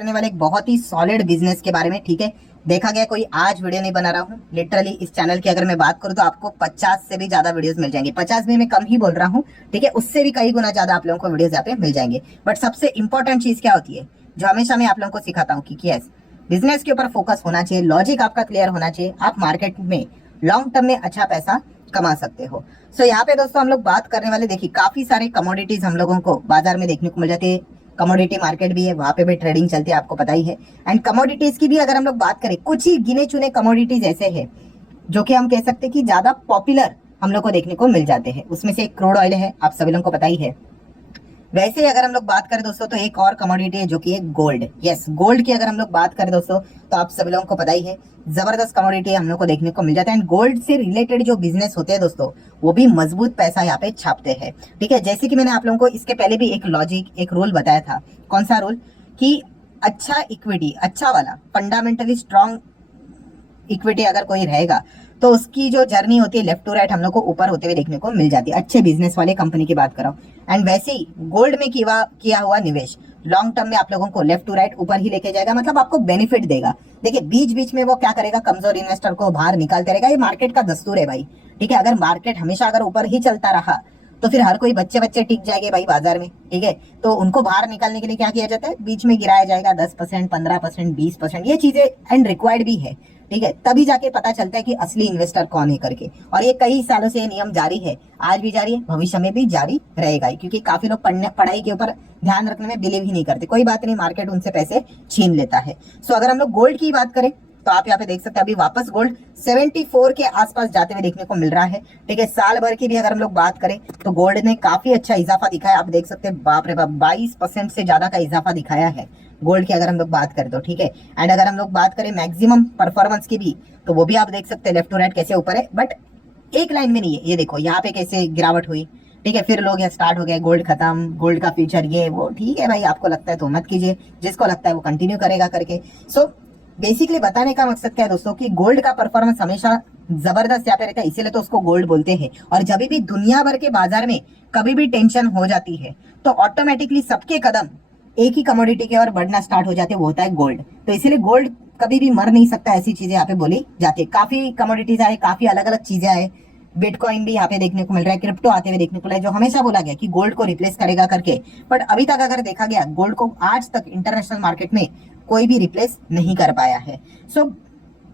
करने वाले एक बहुत ही सॉलिड बिजनेस के बारे में। ठीक है, देखा गया कोई आज वीडियो नहीं बना रहा हूँ। लिटरली इस चैनल की अगर मैं बात करूँ तो आपको 50 से भी ज्यादा वीडियोस मिल जाएंगे। 50 भी मैं कम ही बोल रहा हूँ, ठीक है, उससे भी कई गुना ज्यादा आप लोगों को वीडियोस यहाँ पे मिल जाएंगे। बट सबसे इंपॉर्टेंट चीज क्या होती है, जो हमेशा मैं आप लोगों को सिखाता हूँ कि यस, बिजनेस के ऊपर फोकस होना चाहिए, लॉजिक आपका क्लियर होना चाहिए, आप मार्केट में लॉन्ग टर्म में अच्छा पैसा कमा सकते हो। सो यहाँ पे दोस्तों हम लोग बात करने वाले, देखिए काफी सारे कमोडिटीज हम लोगों को बाजार में देखने को मिल जाती है। कमोडिटी मार्केट भी है, वहां पे भी ट्रेडिंग चलती है, आपको पता ही है। एंड कमोडिटीज की भी अगर हम लोग बात करें, कुछ ही गिने चुने कमोडिटीज ऐसे हैं जो कि हम कह सकते हैं कि ज्यादा पॉपुलर हम लोग को देखने को मिल जाते हैं। उसमें से एक क्रूड ऑयल है, आप सभी लोगों को पता ही है। वैसे ही अगर हम लोग बात करें दोस्तों तो एक और कमोडिटी है जो कि है गोल्ड। यस, गोल्ड की अगर हम लोग बात करें दोस्तों तो आप सभी लोगों को पता ही है, जबरदस्त कमोडिटी हम लोग को देखने को मिल जाता है। एंड गोल्ड से रिलेटेड जो बिजनेस होते हैं दोस्तों, वो भी मजबूत पैसा यहाँ पे छापते हैं। ठीक है, जैसे कि मैंने आप लोगों को इसके पहले भी एक लॉजिक, एक रूल बताया था। कौन सा रूल? कि अच्छा इक्विटी, अच्छा वाला फंडामेंटली स्ट्रॉन्ग इक्विटी अगर कोई रहेगा तो उसकी जो जर्नी होती है लेफ्ट टू राइट हम लोग को ऊपर होते हुए देखने को मिल जाती है। अच्छे बिजनेस वाले कंपनी की बात कर रहा हूँ। एंड वैसे ही गोल्ड में किया हुआ निवेश लॉन्ग टर्म में आप लोगों को लेफ्ट टू राइट ऊपर ही लेके जाएगा, मतलब आपको बेनिफिट देगा। देखिए बीच बीच में वो क्या करेगा, कमजोर इन्वेस्टर को बाहर निकालते रहेगा। ये मार्केट का दस्तूर है भाई। ठीक है, अगर मार्केट हमेशा अगर ऊपर ही चलता रहा तो फिर हर कोई बच्चे बच्चे टिक जाएंगे भाई बाजार में। ठीक है, तो उनको बाहर निकालने के लिए क्या किया जाता है, बीच में गिराया जाएगा 10%, 15%, 20%, ये चीजें एंड रिक्वायर्ड भी है। ठीक है, तभी जाके पता चलता है कि असली इन्वेस्टर कौन है करके। और ये कई सालों से ये नियम जारी है, आज भी जारी है, भविष्य में भी जारी रहेगा ही, क्योंकि काफी लोग पढ़ाई के ऊपर ध्यान रखने में बिलीव ही नहीं करते। कोई बात नहीं, मार्केट उनसे पैसे छीन लेता है। सो अगर हम लोग गोल्ड की बात करें तो आप यहाँ पे देख सकते हैं अभी वापस गोल्ड 74 के आसपास जाते हुए देखने को मिल रहा है। ठीक है, साल भर की भी अगर हम लोग बात करें तो गोल्ड ने काफी अच्छा इजाफा दिखाया। आप देख सकते हैं, बाप रे बाप, 22% से ज्यादा का इजाफा दिखाया है गोल्ड की अगर हम लोग बात करें तो। ठीक है, एंड अगर हम लोग बात करें मैक्सिमम परफॉर्मेंस की भी, तो वो भी आप देख सकते हैं लेफ्ट टू राइट कैसे ऊपर है, बट एक लाइन में नहीं है। ये देखो यहाँ पे कैसे गिरावट हुई। ठीक है, फिर लोग यहाँ स्टार्ट हो गए, गोल्ड खत्म, गोल्ड का फ्यूचर ये वो। ठीक है भाई, आपको लगता है तो मत कीजिए, जिसको लगता है वो कंटिन्यू करेगा करके। सो बेसिकली बताने का मकसद क्या है दोस्तों, कि गोल्ड का परफॉर्मेंस हमेशा जबरदस्त यहाँ पे रहता है, इसीलिए तो उसको गोल्ड बोलते हैं। और जब भी दुनिया भर के बाजार में कभी भी टेंशन हो जाती है तो ऑटोमेटिकली सबके कदम एक ही कमोडिटी के और बढ़ना स्टार्ट हो जाते हैं, वो होता है गोल्ड। तो इसीलिए गोल्ड कभी भी मर नहीं सकता, ऐसी चीजें यहाँ पे बोली जाती है। काफी कमोडिटीज आए, काफी अलग अलग चीजें आए, बिटकॉइन भी यहाँ पे देखने को मिल रहा है, क्रिप्टो आते हुए देखने को मिल रहा है, जो हमेशा बोला गया कि गोल्ड को रिप्लेस करेगा करके। बट अभी तक अगर देखा गया, गोल्ड को आज तक इंटरनेशनल मार्केट में कोई भी रिप्लेस नहीं कर पाया है। सो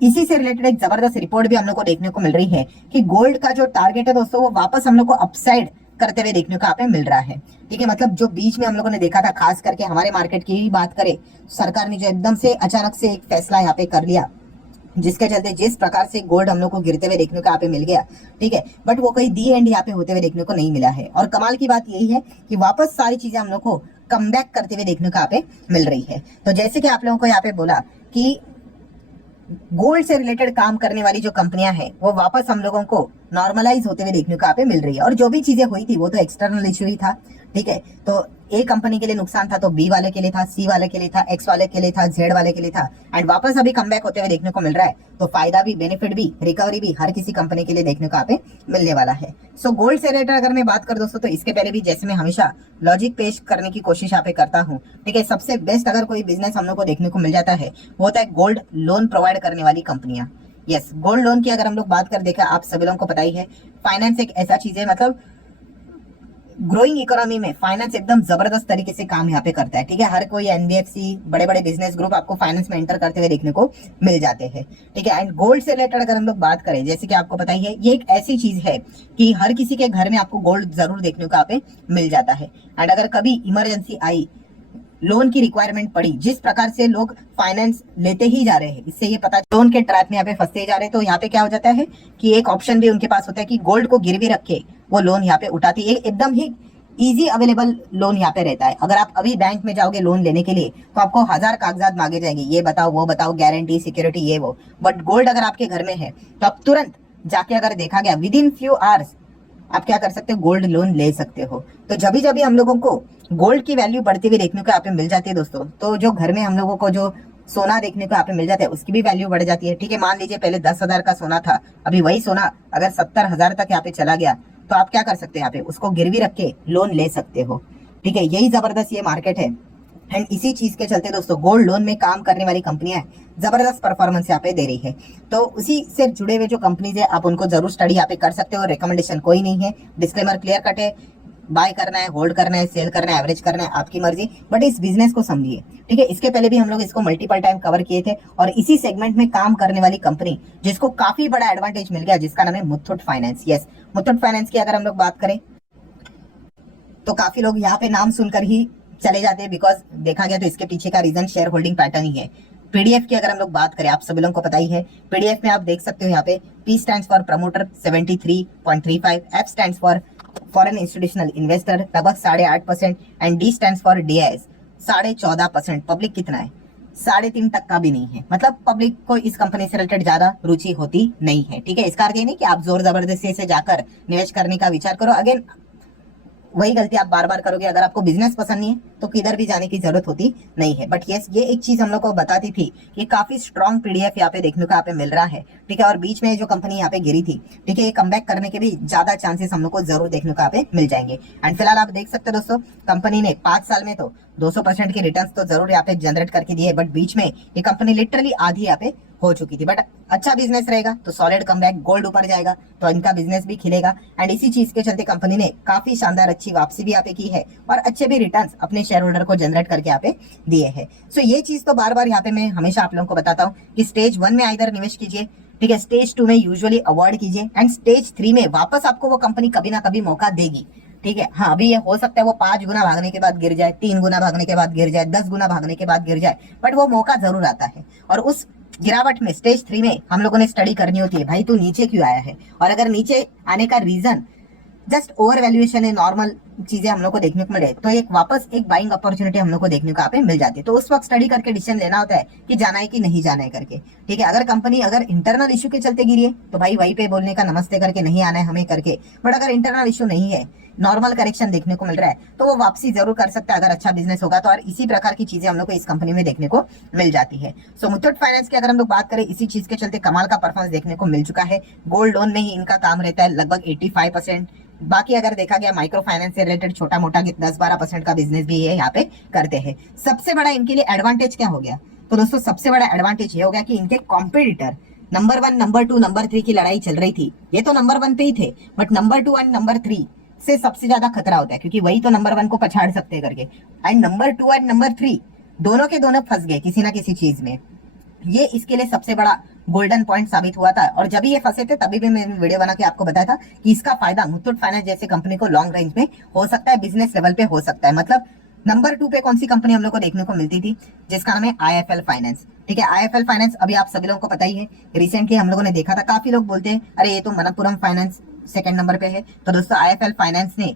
इसी से रिलेटेड एक जबरदस्त रिपोर्ट भी हम लोग को देखने को मिल रही है कि गोल्ड का जो टारगेट है दोस्तों, वो वापस हम लोग को अपसाइड करते हुए देखने को यहाँ पे मिल रहा है। ठीक है, मतलब जो बीच में हम लोगों ने देखा था, खास करके हमारे मार्केट की ही बात करें, सरकार ने जो एकदम से अचानक से एक फैसला यहाँ पे कर लिया, जिसके चलते जिस प्रकार से गोल्ड हम लोग को गिरते हुए देखने को यहाँ पे मिल गया। ठीक है, बट वो कोई दी एंड यहाँ पे होते हुए देखने को नहीं मिला है। और कमाल की बात यही है कि वापस सारी चीजें हम लोग को कम बैक करते हुए देखने को यहाँ पे मिल रही है। तो जैसे कि आप लोगों को यहाँ पे बोला कि गोल्ड से रिलेटेड काम करने वाली जो कंपनियां हैं वो वापस हम लोगों को नॉर्मलाइज होते हुए देखने को यहाँ पे मिल रही है। और जो भी चीजें हुई थी वो तो एक्सटर्नल इश्यू ही था। ठीक है, तो ए कंपनी के लिए नुकसान था तो बी वाले के लिए था, सी वाले के लिए था, एक्स वाले के लिए था, जेड वाले के लिए था। एंड वापस अभी कमबैक होते हुए देखने को मिल रहा है, तो फायदा भी, बेनिफिट भी, रिकवरी भी हर किसी कंपनी के लिए देखने को यहाँ पे मिलने वाला है। सो गोल्ड से रिलेटेड अगर मैं बात कर दोस्तों, तो इसके पहले भी जैसे मैं हमेशा लॉजिक पेश करने की कोशिश यहाँ पे करता हूँ। ठीक है, सबसे बेस्ट अगर कोई बिजनेस हम लोग को देखने को मिल जाता है वो होता है गोल्ड लोन प्रोवाइड करने वाली कंपनियां। यस, गोल्ड लोन की अगर हम लोग बात कर देखा, आप सभी लोगों को पता ही है, फाइनेंस एक ऐसा चीज है, मतलब ग्रोइंग इकोनॉमी में फाइनेंस एकदम जबरदस्त तरीके से काम यहाँ पे करता है। ठीक है, हर कोई एनबीएफसी, बड़े बड़े बिजनेस ग्रुप आपको फाइनेंस में एंटर करते हुए देखने को मिल जाते हैं। ठीक है, एंड गोल्ड से रिलेटेड अगर हम लोग बात करें, जैसे कि आपको पता ही है, ये एक ऐसी चीज है कि हर किसी के घर में आपको गोल्ड जरूर देखने को यहाँ पे मिल जाता है। एंड अगर कभी इमरजेंसी आई, लोन की रिक्वायरमेंट पड़ी, जिस प्रकार से लोग फाइनेंस लेते ही जा रहे हैं, इससे ये पता लोन के ट्रैप में यहाँ पे फंसते जा रहे हैं। तो यहाँ पे क्या हो जाता है कि एक ऑप्शन भी उनके पास होता है कि गोल्ड को गिरवी रखे वो लोन यहाँ पे उठाती है। एकदम ही इजी अवेलेबल लोन यहाँ पे रहता है। अगर आप अभी बैंक में जाओगे लोन लेने के लिए तो आपको 1000 कागजात मांगे जाएंगे, ये बताओ वो बताओ, गारंटी, सिक्योरिटी, ये वो। बट गोल्ड अगर आपके घर में है तो आप तुरंत जाके, अगर देखा गया, विद इन फ्यू आवर्स आप क्या कर सकते हो, गोल्ड लोन ले सकते हो। तो जब भी हम लोगों को गोल्ड की वैल्यू बढ़ती हुई देखने को यहाँ पे मिल जाती है दोस्तों, तो जो घर में हम लोगों को जो सोना देखने को यहाँ पे मिल जाता है उसकी भी वैल्यू बढ़ जाती है। ठीक है, मान लीजिए पहले 10,000 का सोना था, अभी वही सोना अगर 70,000 तक यहाँ पे चला गया तो आप क्या कर सकते हैं, यहाँ पे उसको गिरवी रख के लोन ले सकते हो। ठीक है, यही जबरदस्त ये मार्केट है। एंड इसी चीज के चलते दोस्तों गोल्ड लोन में काम करने वाली कंपनियां जबरदस्त परफॉर्मेंस यहाँ पे दे रही है। तो उसी से जुड़े हुए जो कंपनीज है आप उनको जरूर स्टडी यहाँ पे कर सकते हो। रिकमेंडेशन कोई नहीं है, डिस्क्लेमर क्लियर कट है। बाय करना है, होल्ड करना है, सेल करना है, एवरेज करना है, आपकी मर्जी, बट इस बिजनेस को समझिए, ठीक है। इसके पहले भी हम लोग इसको मल्टीपल टाइम कवर किए थे और इसी सेगमेंट में काम करने वाली कंपनी जिसको काफी बड़ा एडवांटेज मिल गया जिसका नाम है Muthoot finance. Yes, Muthoot finance की अगर हम लोग बात करें तो काफी लोग यहाँ पे नाम सुनकर ही चले जाते हैं, बिकॉज देखा गया तो इसके पीछे का रीजन शेयर होल्डिंग पैटर्न ही है। पीडीएफ की अगर हम लोग बात करें, आप सभी लोगों को पता ही है, पीडीएफ में आप देख सकते हो यहाँ पे P stands for promoter 73.35, F stands for foreign institutional investor लगभग 8.5% and D stands for DIS 14.5%। Public कितना है? 3.5 तक का भी नहीं है। मतलब पब्लिक को इस कंपनी से रिलेटेड ज्यादा रुचि होती नहीं है, ठीक है। इसका अर्थ ये नहीं कि आप जोर जबरदस्ती से जाकर निवेश करने का विचार करो। अगेन वही गलती आप बार बार करोगे। अगर आपको बिजनेस पसंद नहीं है तो किधर भी जाने की जरूरत होती नहीं है। बट यस, ये एक चीज हम लोग को बताती थी कि काफी स्ट्रॉन्ग पीडीएफ यहाँ पे देखने को यहाँ पे मिल रहा है, ठीक है। और बीच में जो कंपनी यहाँ पे गिरी थी, ठीक है, ये कमबैक करने के भी ज्यादा चांसेस हम लोग को जरूर देखने को यहाँ पे मिल जाएंगे। एंड फिलहाल आप देख सकते हो दोस्तों, कंपनी ने 5 साल में तो 200% के रिटर्न तो जरूर यहाँ पे जनरेट करके दिए, बट बीच में ये कंपनी लिटरली आधी यहाँ पे हो चुकी थी। बट अच्छा बिजनेस रहेगा तो सॉलिड कमबैक, गोल्ड ऊपर जाएगा तो इनका बिजनेस भी खिलेगा। एंड इसी चीज के चलते कंपनी ने काफी शानदार अच्छी वापसी भी यहाँ पे की है और अच्छे भी रिटर्न्स अपने शेयर होल्डर को जनरेट करके यहाँ पे दिए हैं। सो ये चीज तो बार बार यहाँ पे मैं हमेशा आप लोगों को बताता हूँ कि स्टेज 1 में इधर निवेश कीजिए, ठीक है, स्टेज 2 में यूजुअली अवॉइड कीजिए एंड स्टेज 3 में वापस आपको वो कंपनी कभी ना कभी मौका देगी, ठीक है। हाँ, अभी ये हो सकता है वो 5 गुना भागने के बाद गिर जाए, 3 गुना भागने के बाद गिर जाए, 10 गुना भागने के बाद गिर जाए, बट वो मौका जरूर आता है। और उस गिरावट में स्टेज 3 में हम लोगों ने स्टडी करनी होती है, भाई तू नीचे क्यों आया है, और अगर नीचे आने का रीजन जस्ट ओवर वैल्यूएशन है, नॉर्मल चीजें हम लोग को देखने को मिले, तो एक वापस एक बाइंग अपॉर्चुनिटी हम लोग को देखने को यहाँ पे मिल जाती है। तो उस वक्त स्टडी करके डिसीजन लेना होता है कि जाना है कि नहीं जाना है करके, ठीक है। अगर कंपनी अगर इंटरनल इशू के चलते गिरी है तो भाई वहीं पे बोलने का नमस्ते करके नहीं आना है हमें करके। बट अगर इंटरनल इशू नहीं है, नॉर्मल करेक्शन देखने को मिल रहा है, तो वो वापसी जरूर कर सकता है अगर अच्छा बिजनेस होगा तो। और इसी प्रकार की चीजें हम लोग को इस कंपनी में देखने को मिल जाती है। सो मुथूट फाइनेंस की अगर हम लोग बात करें, इसी चीज के चलते कमाल का परफॉर्मेंस देखने को मिल चुका है। गोल्ड लोन में ही इनका काम रहता है लगभग 85%। बाकी अगर देखा गया माइक्रो फाइनेंस से रिलेटेड छोटा मोटा 10-12% का बिजनेस भी ये यहाँ पे करते हैं। सबसे बड़ा इनके लिए एडवांटेज क्या हो गया? तो दोस्तों सबसे बड़ा एडवांटेज ये हो गया कि इनके कॉम्पिटिटर नंबर 1, नंबर 2, नंबर 3 की लड़ाई चल रही थी, ये तो नंबर 1 पे ही थे, बट नंबर 2 और नंबर 3 से सबसे ज्यादा खतरा होता है क्योंकि वही तो नंबर 1 को पछाड़ सकते हैं करके। एंड नंबर 2 और नंबर 3 दोनों के दोनों फंस गए किसी ना किसी चीज में। ये इसके लिए सबसे बड़ा गोल्डन पॉइंट साबित हुआ था। और जब भी ये फंसे थे तभी भी मैंने वीडियो बना के आपको बताया था कि इसका फायदा मुथूट फाइनेंस जैसे कंपनी को लॉन्ग रेंज में हो सकता है, बिजनेस लेवल पे हो सकता है। मतलब नंबर 2 पे कौन सी कंपनी हम लोग को देखने को मिलती थी, जिसका नाम है IIFL फाइनेंस, ठीक है। IIFL फाइनेंस अभी आप सभी लोगों को पता ही है, रिसेंटली हम लोगों ने देखा था। काफी लोग बोलते हैं अरे ये तो मनप्पुरम फाइनेंस सेकंड नंबर पे है, तो दोस्तों IIFL फाइनेंस ने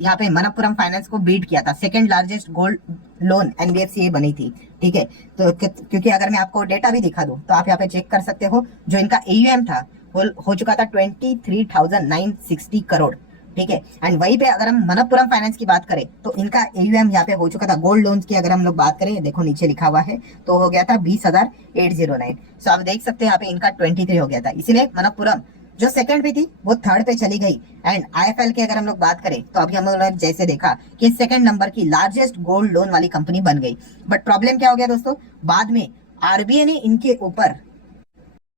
यहाँ पे मनप्पुरम फाइनेंस को बीट किया था। Second largest gold loan NBFC ये बनी थी, ठीक है। तो क्योंकि अगर मैं आपको डेटा भी दिखा दूं तो आप यहाँ पे चेक कर सकते हो, जो इनका AUM था वो हो चुका था 23,960 करोड़, ठीक है। एंड वहीं पे अगर हम मनप्पुरम फाइनेंस की बात करें तो इनका AUM यहाँ पे हो चुका था, गोल्ड लोन की अगर हम लोग बात करें, देखो नीचे लिखा हुआ है, तो हो गया था 20,809। सो आप देख सकते हैं यहाँ पे इनका 23 हो गया था। इसीलिए मनप्पुरम जो सेकंड पे थी वो थर्ड पे चली गई। एंड IIFL की अगर हम लोग बात करें तो अभी हम लोग जैसे देखा कि सेकंड नंबर की लार्जेस्ट गोल्ड लोन वाली कंपनी बन गई। बट प्रॉब्लम क्या हो गया दोस्तों, बाद में RBI ने इनके ऊपर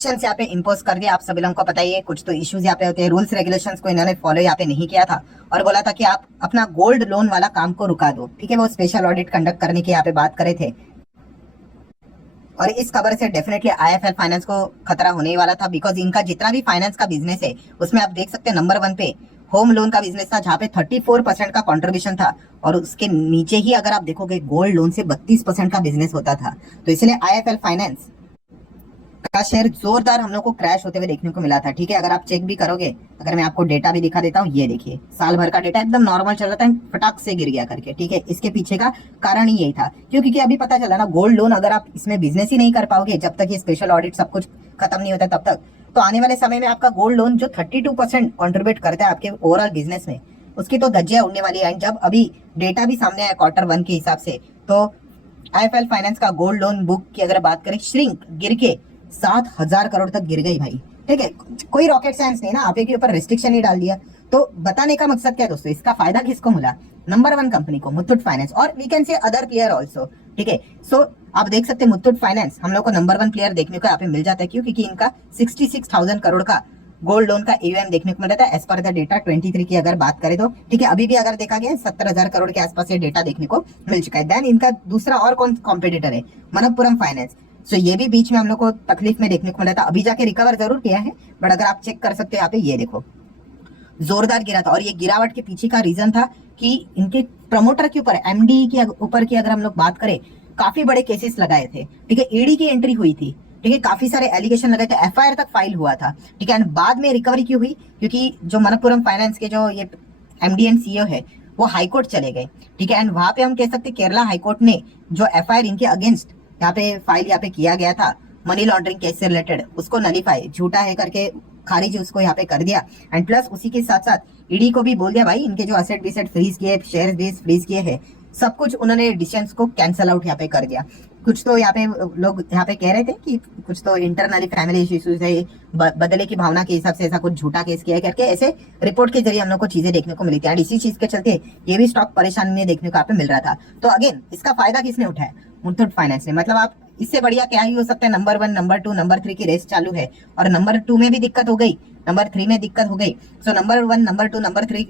यहाँ पे इम्पोज कर दिया। आप सभी लोगों को पता ही है, कुछ तो इश्यूज यहाँ पे होते हैं, रूल्स रेगुलेशंस को इन्होंने फॉलो यहाँ पे नहीं किया था और बोला था कि आप अपना गोल्ड लोन वाला काम को रुका दो, ठीक है। वो स्पेशल ऑडिट कंडक्ट करने की यहाँ पे बात करे थे और इस खबर से डेफिनेटली IIFL फाइनेंस को खतरा होने ही वाला था, बिकॉज इनका जितना भी फाइनेंस का बिजनेस है उसमें आप देख सकते हैं नंबर 1 पे होम लोन का बिजनेस था जहाँ पे 34% का कंट्रीब्यूशन था और उसके नीचे ही अगर आप देखोगे गोल्ड लोन से 32% का बिजनेस होता था। तो इसलिए IIFL फाइनेंस का शेयर जोरदार हम लोग को क्रैश होते हुए देखने को मिला था, ठीक है। अगर आप चेक भी करोगे, अगर मैं आपको डेटा भी दिखा देता हूँ, ये देखिए साल भर का डेटा एकदम नॉर्मल चल रहा था, फटाक से गिर गया करके, ठीक है। इसके पीछे का कारण ही यही था क्योंकि अभी पता चला ना, गोल्ड लोन अगर आप इसमें बिजनेस ही नहीं कर पाओगे जब तक ये स्पेशल ऑडिट सब कुछ खत्म नहीं होता तब तक, तो आने वाले समय में आपका गोल्ड लोन जो 32% कॉन्ट्रीब्यूट करता है आपके ओवरऑल बिजनेस में, उसकी तो धज्जियां उड़ने वाली है। एंड जब अभी डेटा भी सामने आया Q1 के हिसाब से, तो IIFL फाइनेंस का गोल्ड लोन बुक की अगर बात करें, श्रिंक गिर के 7,000 करोड़ तक गिर गई भाई, ठीक है। कोई रॉकेट साइंस नहीं ना, आप के ऊपर रिस्ट्रिक्शन ही डाल दिया। तो बताने का मकसद क्या है दोस्तों, इसका फायदा किसको मिला? नंबर 1 कंपनी को, मुथूट फाइनेंस, और we can say other player also, ठीक है। सो आप देख सकते हैं मुथूट फाइनेंस हम लोग को नंबर 1 प्लेयर देखने को यहाँ पे मिल जाता है। क्यों? क्योंकि इनका 66,000 करोड़ का गोल्ड लोन का AUM देखने को मिल रहा है एज पर द डेटा 23 की अगर बात करें तो, ठीक है। अभी भी अगर देखा गया 70,000 करोड़ के आसपास ये डेटा देखने को मिल चुका है। देन इनका दूसरा और कौन कॉम्पिटिटर है? मनप्पुरम फाइनेंस। सो ये भी बीच में हम लोग को तकलीफ में देखने को मिला था, अभी जाके रिकवर जरूर किया है, बट अगर आप चेक कर सकते हो यहाँ पे, ये देखो जोरदार गिरा था। और ये गिरावट के पीछे का रीजन था कि इनके प्रमोटर के ऊपर, MD के ऊपर की अगर हम लोग बात करें, काफी बड़े केसेस लगाए थे, ठीक है। ED की एंट्री हुई थी, ठीक है, काफी सारे एलिगेशन लगाए थे, FIR तक फाइल हुआ था, ठीक है। एंड बाद में रिकवरी क्यों हुई? क्योंकि जो मनप्पुरम फाइनेंस के जो ये MD एंड CEO है वो हाईकोर्ट चले गए, ठीक है। एंड वहां पे हम कह सकते केरला हाईकोर्ट ने जो FIR इनके अगेंस्ट यहाँ पे फाइल यहाँ पे किया गया था मनी लॉन्ड्रिंग केस से रिलेटेड, उसको नलीफाई, झूठा है करके खारिज उसको यहाँ पे कर दिया। एंड प्लस उसी के साथ साथ ED को भी बोल दिया भाई इनके जो असेट विसेट फ्रीज किए, शेयर बेस फ्रीज किए हैं, सब कुछ उन्होंने डिसीजंस को कैंसल आउट यहाँ पे कर दिया। कुछ तो यहाँ पे लोग यहाँ पे कह रहे थे कि कुछ तो इंटरनली फैमिली इश्यूज है, बदले की भावना के हिसाब से ऐसा कुछ झूठा केस किया है करके, ऐसे रिपोर्ट के जरिए हम लोग को चीजें देखने को मिली थी। इसी चीज के चलते ये भी स्टॉक परेशानी में देखने को यहाँ पे मिल रहा था। तो अगेन इसका फायदा किसने उठाया? मुथूट फाइनेंस ने। मतलब आप इससे बढ़िया क्या ही हो सकता है? नंबर 1, नंबर 2, नंबर 3 की रेस चालू है, और नंबर 2 में भी दिक्कत हो गई, नंबर 3 में दिक्कत हो गई। सो नंबर 1, नंबर 2, नंबर 3,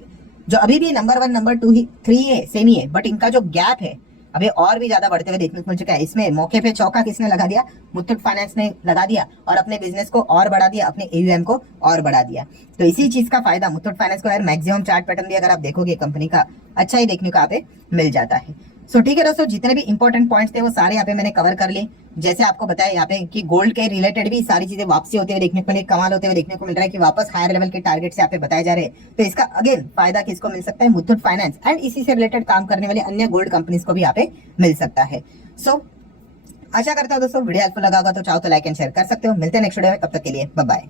जो अभी भी नंबर 1, नंबर 2 ही 3 है, सेम ही है, बट इनका जो गैप है अभी और भी ज्यादा बढ़ते हुए देखने को मिल चुका है। इसमें मौके पे चौका किसने लगा दिया? मुथूट फाइनेंस ने लगा दिया, और अपने बिजनेस को और बढ़ा दिया, अपने AUM को और बढ़ा दिया। तो इसी चीज का फायदा मुथूट फाइनेंस को यार मैक्सिमम चार्ट पैटर्न भी अगर आप देखोगे कंपनी का अच्छा ही देखने को यहाँ पे मिल जाता है। सो ठीक है दोस्तों, जितने भी इंपॉर्टेंट पॉइंट्स थे वो सारे यहाँ पे मैंने कवर कर लिए। जैसे आपको बताया यहाँ पे कि गोल्ड के रिलेटेड भी सारी चीजें वापसी होते हुए देखने को मिले, कमाल होते हुए देखने को मिल रहा है कि वापस हायर लेवल के टारगेट से यहाँ पे बताए जा रहे हैं। तो इसका अगेन फायदा किसको मिल सकता है? मुथूट फाइनेंस एंड इसी से रिलेटेड काम करने वाले अन्य गोल्ड कंपनीज को भी यहाँ पे मिल सकता है। सो आशा करता हूँ दोस्तों वीडियो हेल्पफुल लगा होगा, तो चाहो तो लाइक एंड शेयर कर सकते हो। मिलते हैं नेक्स्ट वीडियो में, तब तक के लिए बाय बाय।